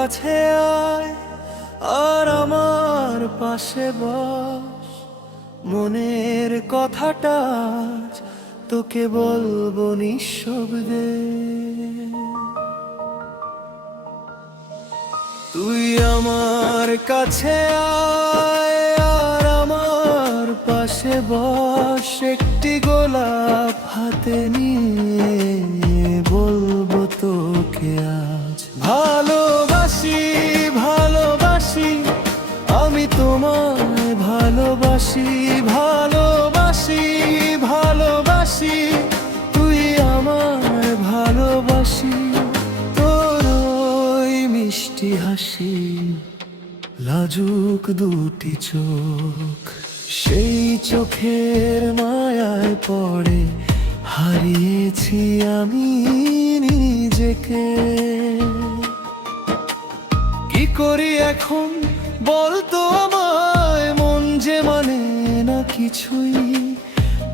কাছে আয় আর আমার পাশে বস, মনের কথাটা আজ তোকে বলবো নিঃশব্দে। তুই আমার কাছে আয় আর আমার পাশে বস, একটি গোলাপ হাতে নিয়ে বলবো তোকে আজ ভালোবাসি, ভালোবাসি, আমি তোমায় ভালোবাসি, ভালোবাসি, ভালোবাসি, তুই আমায় ভালোবাসি। তোর ওই মিষ্টি হাসি, লাজুক দুটি চোখ, সেই চোখের মায়ায় পড়ে হারিয়েছি আমি নিজেকে। কি করি এখন বলতো আমায়, মন যে মানে না কিছুই।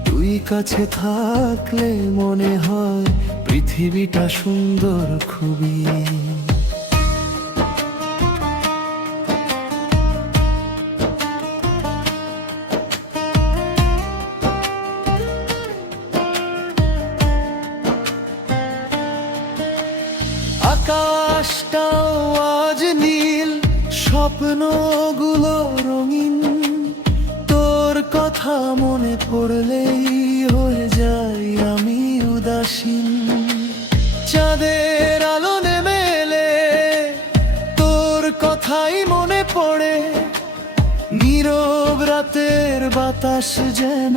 তুই কাছে থাকলে মনে হয় পৃথিবীটা সুন্দর খুবই। আকাশটাও আজ নীল, স্বপ্নগুলো রঙিন, তোর কথা মনে পড়লেই হয়ে যাই আমি উদাসীন। চাঁদের আলো নেমে এলে তোর কথাই মনে পড়ে, নীরব রাতের বাতাস যেন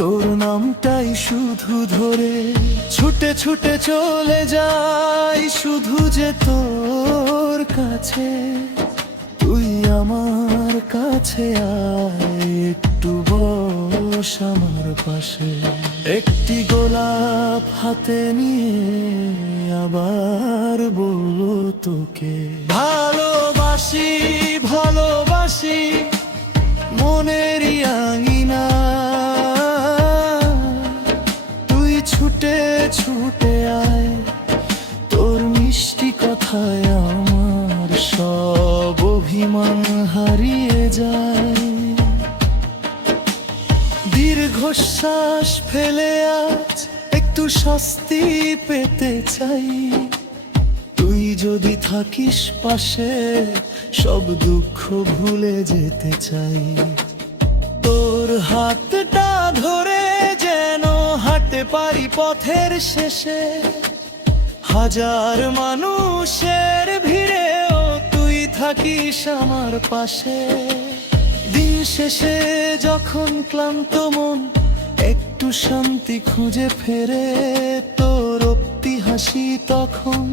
তোর নামটাই শুধু ধরে। ছুটে ছুটে চলে যাই শুধু যে তোর কাছে, তুই আমার কাছে আয়, একটু বস আমার পাশে। একটি গোলাপ হাতে নিয়ে আবার বলবো তোকে ভালোবাসি, ভালোবাসি, মনেরই আঙিনা। তুই ছুটে ছুটে আয়, তোর মিষ্টি কথায় আমার সব অভিমান হারিয়ে যায়। দীর্ঘশ্বাস ফেলে আজ একটু স্বস্তি পেতে চাই। তুই যদি থাকিস পাশে সব দুঃখ ভুলে যেতে চাই। তোর হাতটা ধরে যেন হাঁটতে পারি পথের শেষে, হাজার মানুষের ভিড়েও তুই থাকিস আমার পাশে। দিন শেষে যখন ক্লান্ত মন একটু শান্তি খুঁজে ফেরে, তোর অপ্তি হাসি তখন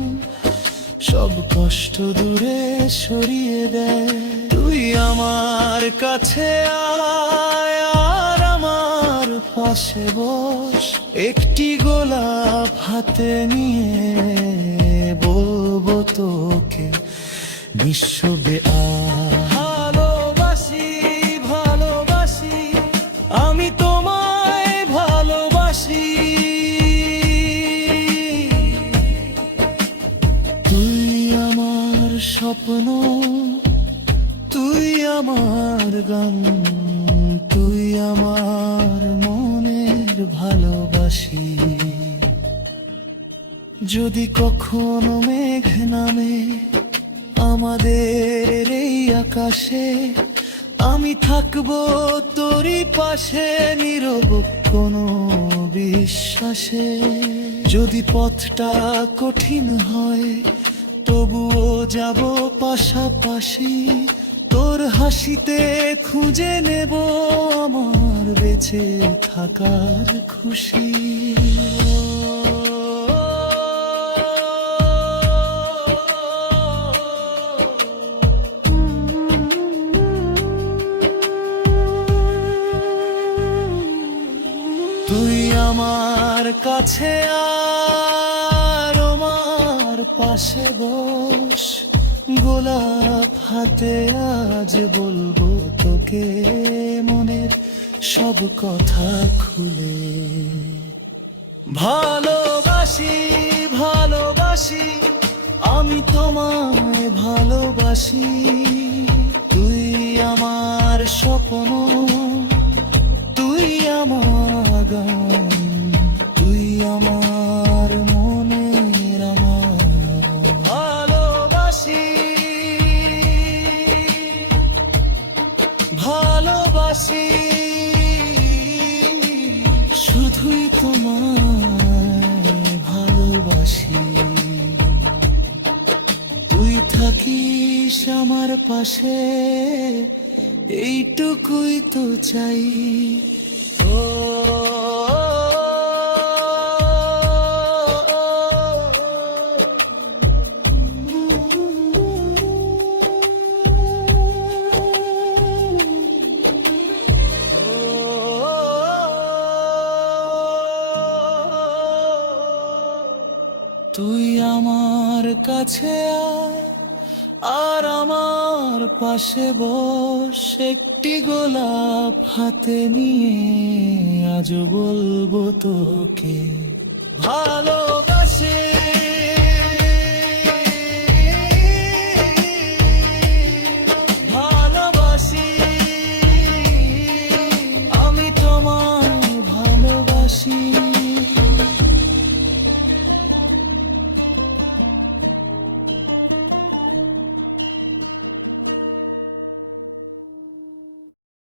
সব কষ্ট দূরে সরিয়ে দেয়। তুই আমার কাছে আয় আর আমার পাশে বস, একটি গোলাপ হাতে নিয়ে বলবো তোকে নিঃশব্দে ভালোবাসি, ভালোবাসি, আমি তোমায় ভালোবাসি। তুই আমার স্বপ্ন, তুই আমার গান, তুই আমার মনের ভালোবাসি। যদি কখনো মেঘ নামে আমাদের এই আকাশে, আমি থাকবো তোরই পাশে নীরব কোনো বিশ্বাসে। যদি পথটা কঠিন হয় তবুও যাব পাশাপাশি, তোর হাসিতে খুঁজে নেব আমার বেঁচে থাকার খুশি। তুই আমার কাছে আর আমার পাশে বস, গোলাপ হাতে আজ বলবো তোকে মনের সব কথা খুলে। ভালোবাসি, ভালোবাসি, আমি তোমায় ভালোবাসি, তুই আমার স্বপ্ন, তুই আমার গান, তুই আমার মনের আমার। ভালোবাসি, ভালোবাসি, শুধুই তোমায় ভালোবাসি। তুই থাকিস আমার পাশে, এইটুকুই তো চাই। ও তুই আমার কাছে আয়, আর আমার পাশে বস, একটি গোলাপ হাতে নিয়ে আজ বলবো তোকে ভালোবাসি। ভালোবাসি, আমি তোমায় ভালোবাসি।